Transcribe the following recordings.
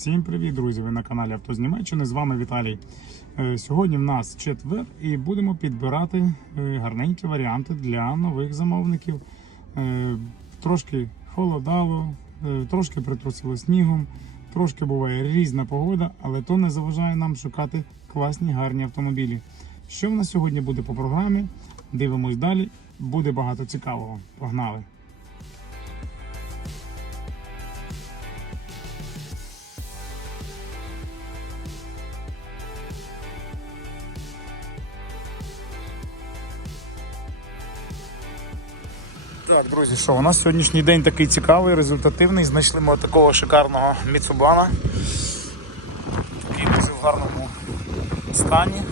Всім привіт, друзі! Ви на каналі Авто з Німеччини. З вами Віталій. Е, Сьогодні в нас четвер і будемо підбирати е, гарненькі варіанти для нових замовників. Е, Трошки холодало, трошки притрусило снігом, трошки буває різна погода, але то не заважає нам шукати класні гарні автомобілі. Що в нас сьогодні буде по програмі? Дивимось далі. Буде багато цікавого. Погнали! Так, друзі, що у нас сьогоднішній день такий цікавий, результативний. Знайшли ми такого шикарного Міцубана. Такий в гарному стані.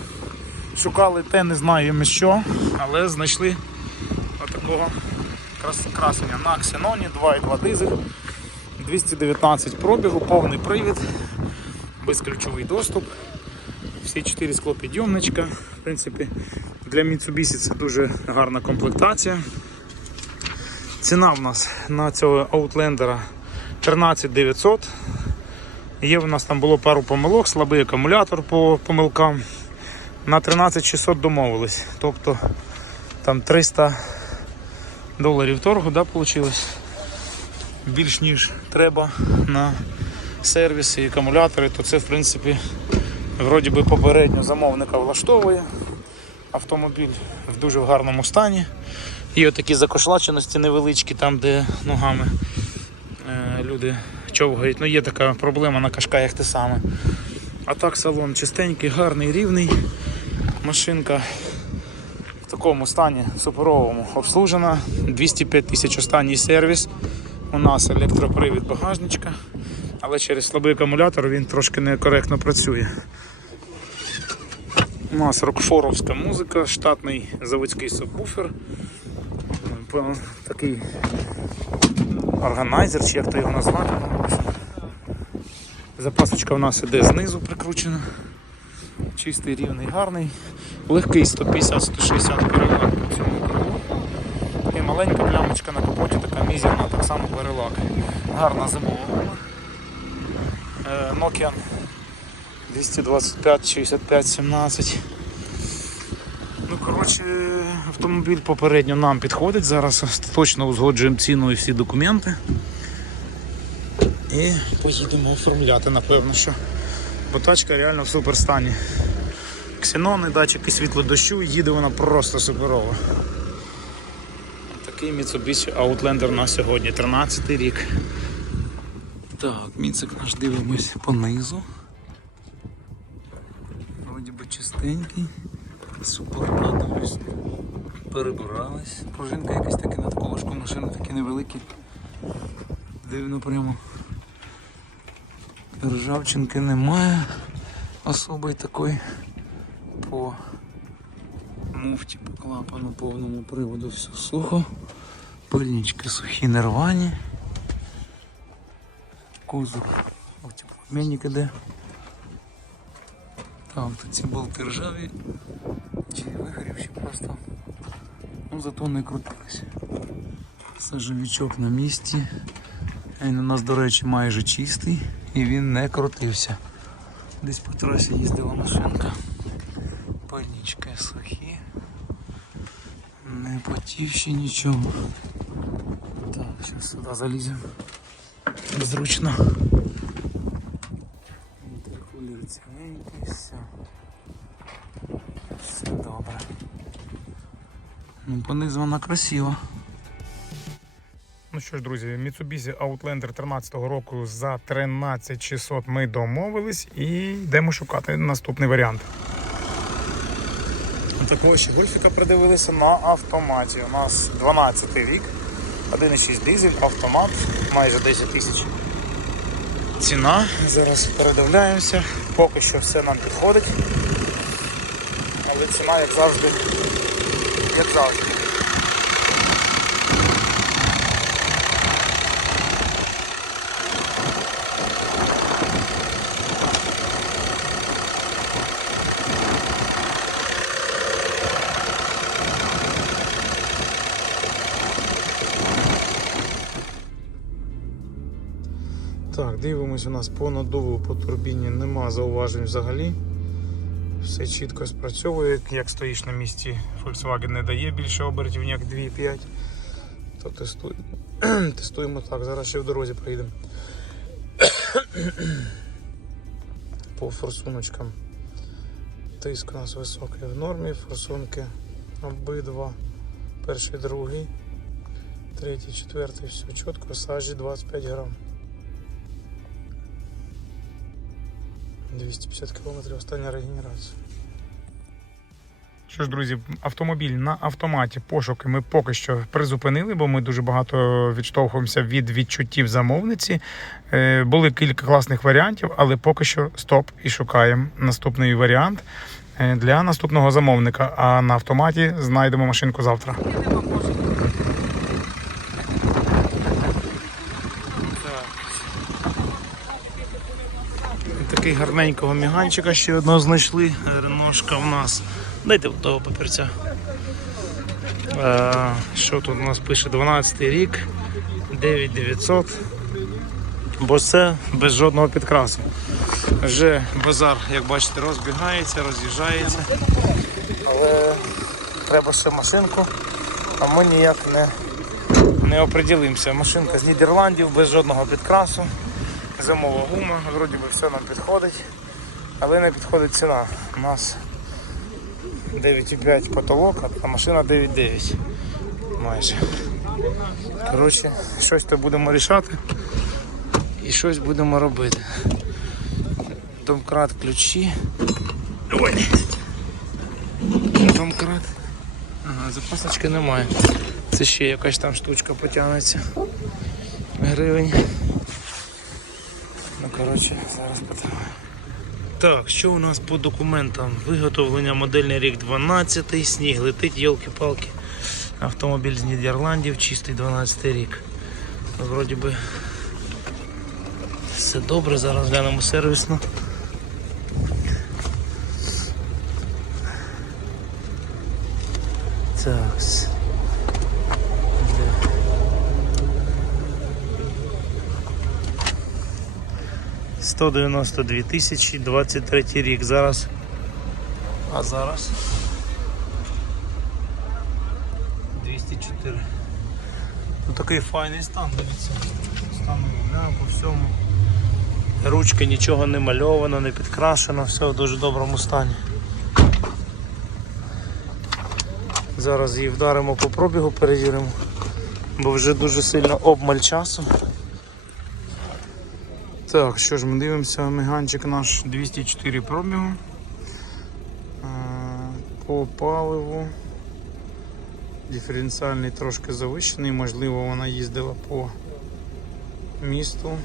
Шукали те, не знаємо що, але знайшли отакого крас- красення на Ксеноні 2.2 дизель, 219 пробігу, повний привід, безключовий доступ, всі 4 склопідйомничка. В принципі, для Mitsubishi це дуже гарна комплектація. Ціна в нас на цього Outlander 13 900. Є в нас там було пару помилок, слабий акумулятор по помилкам. На 13 600 домовились. Тобто там 300 доларів торгу да, вийшло. Більш ніж треба на сервіси і акумулятори, то це в принципі вроді би попередньо замовника влаштовує. Автомобіль в дуже гарному стані. Є отакі закошлаченості невеличкі, там де ногами е, люди човгають. Ну є така проблема на кашкаях те саме. А так салон чистенький, гарний, рівний. Машинка в такому стані суперовому обслужена. 205 тисяч останній сервіс. У нас електропривід багажничка, але через слабий акумулятор він трошки некоректно працює. У нас рокфоровська музика, штатний заводський сабвуфер. По- Такий органайзер, чи як то його назвати. Запасочка у нас іде знизу прикручена. Чистий, рівний, гарний. Легкий 150-160 перелак по цьому кругу. І маленька плямочка на капоті, така мізерна, так само перелак. Гарна зимова. Е, Nokian 225 65 17. Ну, коротше, автомобіль попередньо нам підходить. Зараз точно узгоджуємо ціну і всі документи. І поїдемо оформляти, напевно, що. Бо тачка реально в супер стані. Ксенони, датчики світло дощу, їде вона просто суперово. Такий Mitsubishi Outlander на сьогодні, 13 рік. Так, міцик наш дивимось понизу. Вроді би чистенький. Супер, дивлюсь. Перебирались. Пружинка якась таки над колошком, машини такі невеликі. Дивно прямо. Ржавчинки немає особої такої по муфті, по клапану повному приводу все сухо. Пильнички сухі нервані. Кузов. Обмінник іде. Так, тут ці болти ржаві. Чи вигорівші просто. Ну зато не крутились. Сажовичок на місці. Він у нас, до речі, майже чистий і він не крутився. Десь по трасі їздила машинка. Пальнички сухі. Не потівші нічого. Так, зараз сюди заліземо. Зручно. Інтеркулер ціленький, все. Все добре. Ну, понизу вона красива. Ну що ж, друзі, Mitsubishi Outlander 13-го року за 13600 ми домовились і йдемо шукати наступний варіант. Такого ще гольфіка придивилися на автоматі. У нас 12 рік, 1,6 дизель, автомат, майже 10 тисяч. Ціна. Зараз передивляємося. Поки що все нам підходить. Але ціна, як завжди, як завжди. Так, Дивимось, у нас по надуву по турбіні нема зауважень взагалі. Все чітко спрацьовує. Як стоїш на місці, Volkswagen не дає більше обертів, ніяк 2,5. То тестуємо. тестуємо так, зараз ще в дорозі проїдемо. по форсуночкам. Тиск у нас високий в нормі, форсунки обидва. Перший, другий, третій, четвертий, все чітко, сажі 25 грам. 250 км остання регенерація. Що ж, друзі, автомобіль на автоматі пошуки ми поки що призупинили, бо ми дуже багато відштовхуємося від відчуттів замовниці. Е, Були кілька класних варіантів, але поки що стоп і шукаємо наступний варіант е, для наступного замовника. А на автоматі знайдемо машинку завтра. Такий гарненького міганчика ще одного знайшли. Реношка в нас. Дайте того папірця. Е, що тут у нас пише 12 рік, 9900. Бо це без жодного підкрасу. Вже базар, як бачите, розбігається, роз'їжджається. Але треба ще машинку, а ми ніяк не, не оприділимося. Машинка з Нідерландів без жодного підкрасу. Зимова гума, вроді би все нам підходить, але не підходить ціна. У нас 9,5 потолок, а машина 9,9 майже. Коротше, щось то будемо рішати і щось будемо робити. Домкрат ключі. Ой. Домкрат. Ага, запасочки немає. Це ще якась там штучка потягнеться. Гривень. Коротше, зараз потримаю. Так, що у нас по документам? Виготовлення модельний рік 12, сніг летить, йолки-палки. Автомобіль з Нідерландів, чистий 12 рік. Вроді би все добре, зараз глянемо сервісно. Так. 192 тисячі 23 рік. Зараз. А зараз 204. Ну такий файний стан, дивіться. Стан вугля по всьому. Ручка нічого не мальовано, не підкрашено, все в дуже доброму стані. Зараз її вдаримо по пробігу, перевіримо, бо вже дуже сильно обмаль часу. Так, що ж, ми дивимося, меганчик наш 204 пробігу. Е, По паливу. Диференціальний трошки завищений, можливо, вона їздила по місту.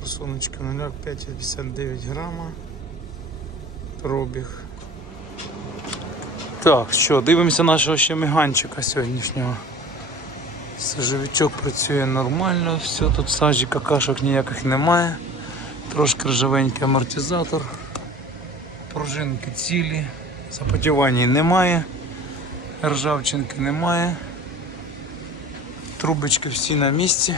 Фасоночка 0,559 грама. Пробіг. Так, що, дивимося нашого ще меганчика сьогоднішнього. Сажовичок працює нормально, все, тут сажі какашок ніяких немає. Трошки ржавенький амортизатор. Пружинки цілі, запотівань немає, ржавчинки немає. Трубочки всі на місці.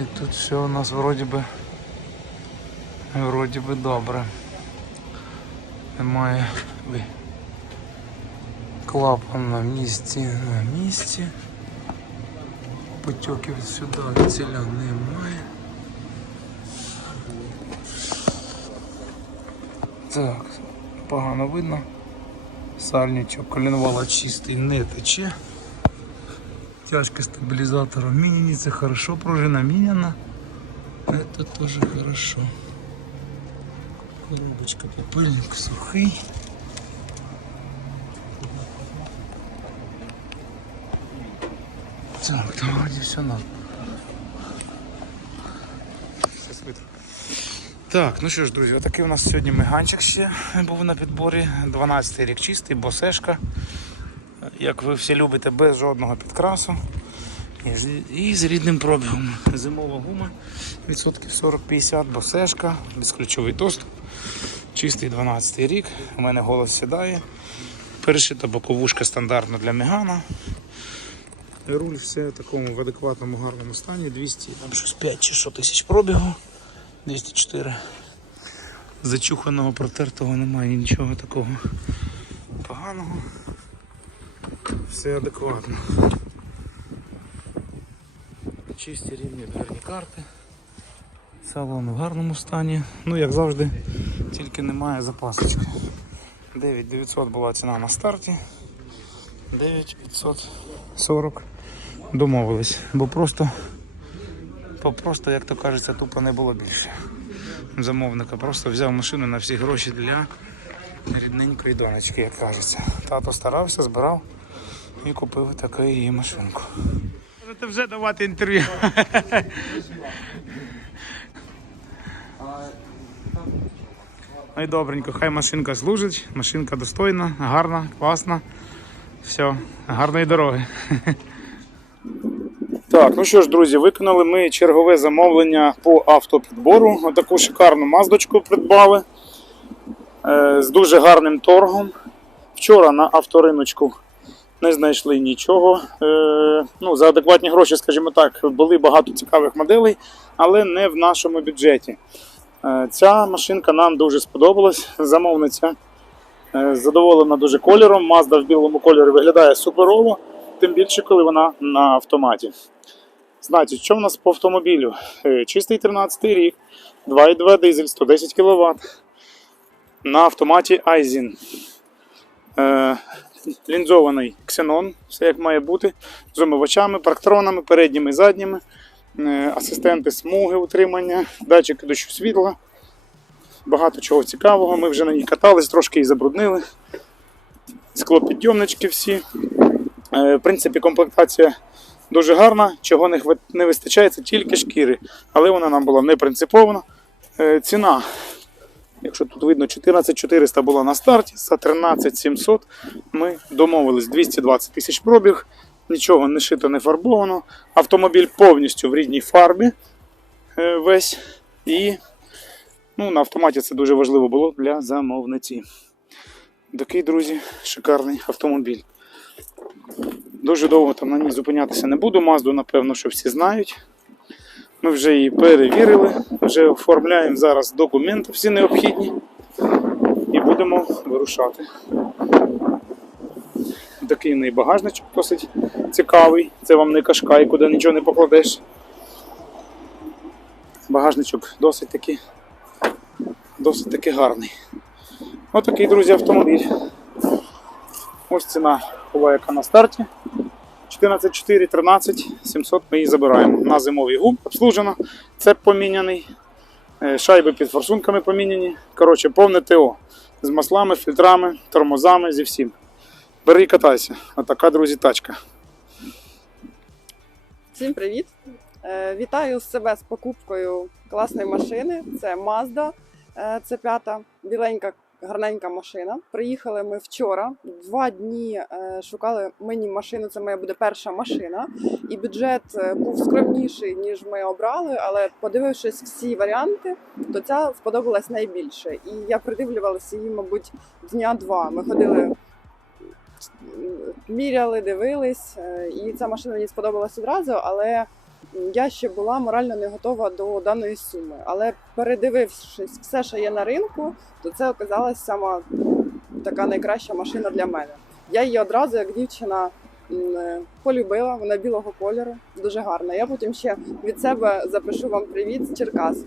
І тут все у нас вроді би вроді би добре. Немає. Клапан на місці, на місці. Потьоків сюди від ціля немає. Так, погано видно. Сальничок коленвала чистий не тече. Тяжка стабілізатора міняні, це хорошо, пружина міняна. Это тоже хорошо. Коробочка попильник сухий. Так, там все надо. Так, ну що ж, друзі, отакий у нас сьогодні меганчик ще був на підборі. 12-й рік чистий, босешка. Як ви всі любите, без жодного підкрасу. І з- рідним пробігом. Зимова гума, відсотків 40-50, босешка, безключовий доступ. Чистий 12 й рік. У мене голос сідає. Перешита боковушка стандартна для мегана. Руль все в такому в адекватному гарному стані. 200, там щось 5 чи що тисяч пробігу. 204. Зачуханого, протертого немає нічого такого поганого. Все адекватно. Чисті рівні дверні карти. Салон в гарному стані. Ну, як завжди, тільки немає запасочки. 9900 була ціна на старті. 9540 домовились, бо просто, бо просто, як то кажеться, тупо не було більше. Замовника просто взяв машину на всі гроші для рідненької донечки, як кажеться. Тато старався, збирав і купив таку її машинку. Можете вже давати інтерв'ю. Ну і добренько, хай машинка служить, машинка достойна, гарна, класна. Все, гарної дороги. Так, ну що ж, друзі, виконали ми чергове замовлення по автопідбору. Отаку шикарну маздочку придбали е, з дуже гарним торгом. Вчора на авториночку не знайшли нічого. Е, ну, за адекватні гроші, скажімо так, були багато цікавих моделей, але не в нашому бюджеті. Е, Ця машинка нам дуже сподобалась. Замовниця задоволена дуже кольором. Mazda в білому кольорі виглядає суперово, тим більше, коли вона на автоматі. Значить, що в нас по автомобілю? Е, Чистий 13 рік, 2,2 дизель, 110 кВт. На автоматі Aisin. Е, Лінзований ксенон, все як має бути, з омивачами, парктронами, передніми і задніми, е, асистенти смуги утримання, датчики дощу світла. Багато чого цікавого. Ми вже на ній катались, трошки її забруднили. Склопідйомнички всі. Е, В принципі, комплектація дуже гарна. Чого не, вистачає, це тільки шкіри. Але вона нам була не принципована. Е, Ціна, якщо тут видно, 14400 була на старті, за 13700 ми домовились 220 тисяч пробіг, нічого не шито, не фарбовано. Автомобіль повністю в рідній фарбі е, весь. І ну, на автоматі це дуже важливо було для замовниці. Такий, друзі, шикарний автомобіль. Дуже довго там на ній зупинятися не буду. Мазду, напевно, що всі знають. Ми вже її перевірили, вже оформляємо зараз документи всі необхідні і будемо вирушати. Такий неї багажничок досить цікавий. Це вам не кашкай, куди нічого не покладеш. Багажничок досить таки, досить таки гарний. Отакий, друзі, автомобіль. Ось ціна була яка на старті. 144, 13, 700 ми її забираємо. На зимовий губ обслужено, цеп поміняний, е, шайби під форсунками поміняні. Коротше, повне ТО. З маслами, фільтрами, тормозами, зі всім. Бери і катайся. Отака, друзі, тачка. Всім привіт! Е, Вітаю себе з покупкою класної машини. Це Mazda. Е, Це п'ята біленька гарненька машина. Приїхали ми вчора. Два дні е, шукали мені машину. Це моя буде перша машина. І бюджет е, був скромніший, ніж ми обрали. Але подивившись всі варіанти, то ця сподобалась найбільше. І я придивлювалася її, мабуть, дня два. Ми ходили міряли, дивились, е, і ця машина мені сподобалась одразу, але я ще була морально не готова до даної суми. Але передивившись все, що є на ринку, то це оказалась сама така найкраща машина для мене. Я її одразу, як дівчина, е, полюбила, вона білого кольору, дуже гарна. Я потім ще від себе запишу вам привіт з Черкас.